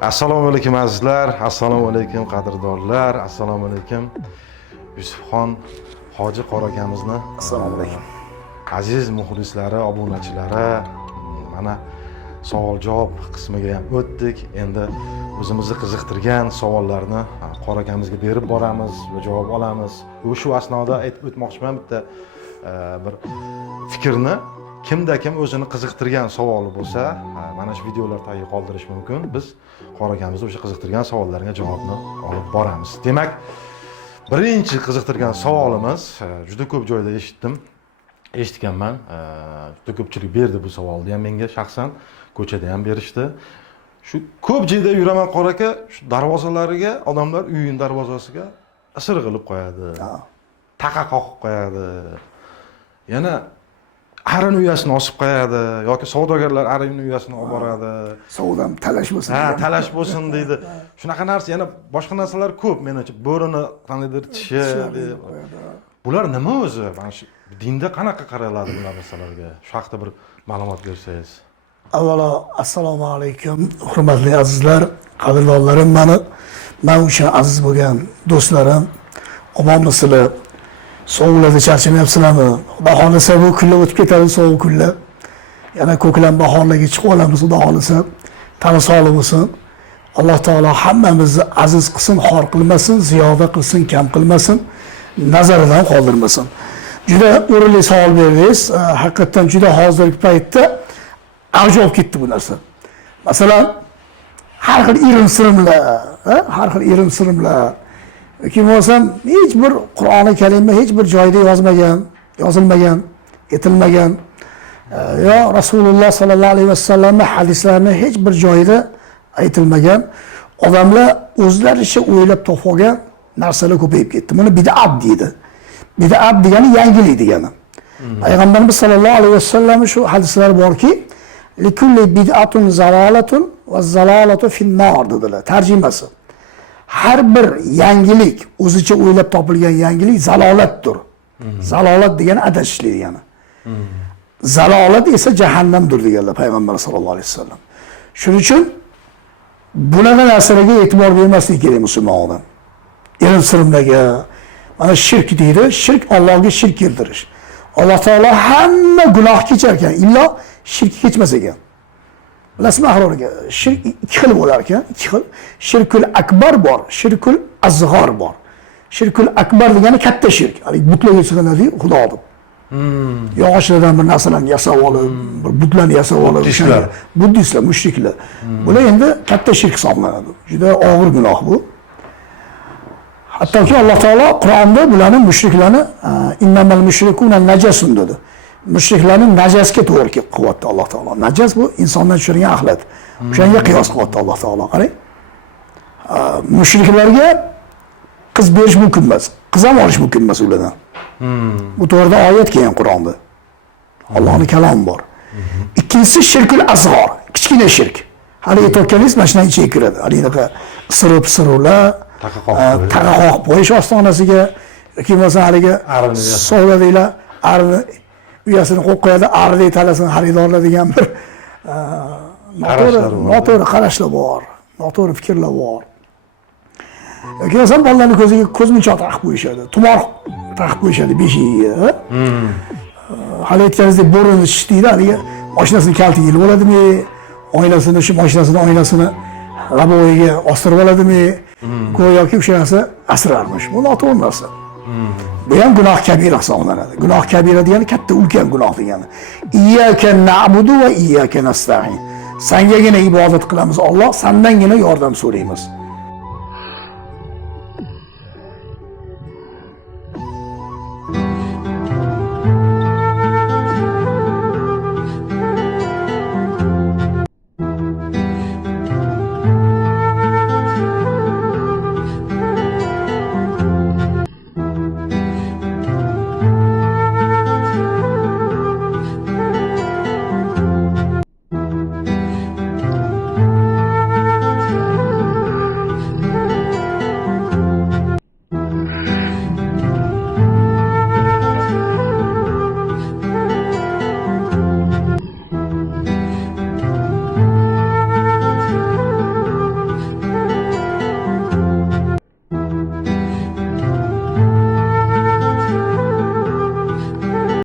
Assalomu alaykum azizlar, assalomu alaykum qadrdonlar, assalomu alaykum Yusufxon Hoji qora akamizni Assalomu alaykum. Aziz muxlislari, obunachilari, mana savol-javob qismiga ham o'tdik. Endi o'zimizni qiziqtirgan savollarni qora akamizga berib boramiz va javob olamiz. Shu asnoda aytib o'tmoqchiman bitta bir fikrni. Kimda kim o'zini qiziqtirgan savoli bo'lsa, mana shu videolar tagiga qoldirish mumkin. Biz qora akamizni o'sha qiziqtirgan savollarga javobni olib boramiz. Demak, birinchi qiziqtirgan savolimiz juda ko'p joyda eshitganman. Juda ko'pchilik berdi bu savolni ham menga shaxsan, ko'chada ham berishdi. Shu ko'p joyda yuraman qora aka, shu darvozalariga odamlar uyining darvozasiga isir qilib qo'yadi. Taqa qoqib qo'yadi. Yana arin uyasini osib qo'yadi yoki savdogarlar arin uyasini olib boradi. Savdam talash bo'lsin. Ha, talash bo'lsin deydi. Shunaqa narsa, yana boshqa narsalar ko'p menimcha. Bo'rini qandaydir tishi. Bular nima o'zi? Mana shu dinda qanaqa qaraladi bular masalalarga? Shu haqida bir ma'lumot bersangiz. Avvalo assalomu alaykum, hurmatli azizlar, qadrdonlarim, men uchun aziz bo'lgan do'stlarim, omonmisizlar? Sovuqlarda charchamayapsizlarmi? Xudo xolasa bu kunlar o'tib ketadi, sovuq kunlar. Yana ko'klam bahorlarga chiqib olamiz, xudo xolasa. Tana sog'lik bo'lsin. Alloh taolo hammamizni aziz qilsin, xor qilmasin, ziyoda qilsin, kam qilmasin, nazaridan qoldirmasin. Juda o'rinli savol berdingiz. Haqiqatan juda hozirgi paytda avj olib ketdi bu narsa. Masalan, har xil irim-sirimlar, kim bo'lsam hech bir Qur'oni Karimda hech bir joyda yozilmagan, aytilmagan, yo Rasululloh sallallohu alayhi vasallamning hadislarini hech bir joyda aytilmagan odamlar o'zlaricha o'ylab topgan narsalar ko'payib ketdi. Buni bid'at deydi. Bid'at degani yangilik degani. Payg'ambarimiz sallallohu alayhi vasallam shu hadislar borki, likulli bid'atun zalalatun va zalalatu fin-nar dedilar. Tarjimasi. Har bir yangilik, o'zicha o'ylab topilgan yangilik zalolatdir. Zalolat degani adashishlik degani. Zalolat esa jahannamdir deganlar payg'ambar sallallohu alayhi vasallam. Shuning uchun bunaqa narsalarga e'tibor bermaslik kerak musulmon odam. Irim-sirimlarga, mana shirk deydi, shirk Allohga shirk keltirish. Alloh taolo hamma gunoh kechar ekan, illo shirk kechmas ekan. Bilasizmi ahvoliga? Shirk ikki xil bo'lar ekan, ikki xil. Shirkul akbar bor, shirkul azg'or bor. Shirkul akbar degani katta shirk. Hali butlarga sig'inadi, xudo deb. Yog'ochlardan bir narsalarni yasab olib, bir butlarni yasab olib, buddistlar, mushriklar. Bular endi katta shirk hisoblanadi. Juda og'ir gunoh bu. Hattoki Alloh taolo Qur'onda bularning mushriklarni innamal mushrikuna najasun dedi. Mushriklarni najasga to'g'ri qilyapti Alloh taolo. Najas bu insondan tushirgan axlat. O'shanga qiyos qilyapti Alloh taolo. Qarang. Mushriklarga qiz berish mumkin emas. Qiz ham olish mumkin emas ulardan. Bu to'g'rida oyat kelgan Qur'onda. Allohning kalomi bor. Ikkinchisi shirkul asg'or, kichkina shirk. Hali aytayotganingiz mana shundan ichiga kiradi. Halinaqa siruvlar, taqa qoqib qo'yish ostonasiga, kim bo'lsa haligi savdodaglar arini uyasini qo'yib qo'yadi, aridek talasini xaridorlar degan bir noto'g'ri qarashlar bor, noto'g'ri fikrlar bor. Yoki bo'lsa bolalarning ko'ziga ko'zmunchoq taqib qo'yishadi, tumor taqib qo'yishadi beshigiga. Hali aytganingizdek bo'rini shishlaydi, haligi mashinasini kaltiga ilib oladimi, oynasini, shu mashinasini oynasini laboviga ostirib oladimi, go'yoki o'sha narsa asrarmish. Bu noto'g'ri narsa. Bu ham gunoh kabira hisoblanadi. Gunoh kabira degani katta ulkan gunoh degani. Iyyaka na'budu va iyyaka nasta'in. Sangagina ibodat qilamiz Alloh, sendangina yordam so'raymiz.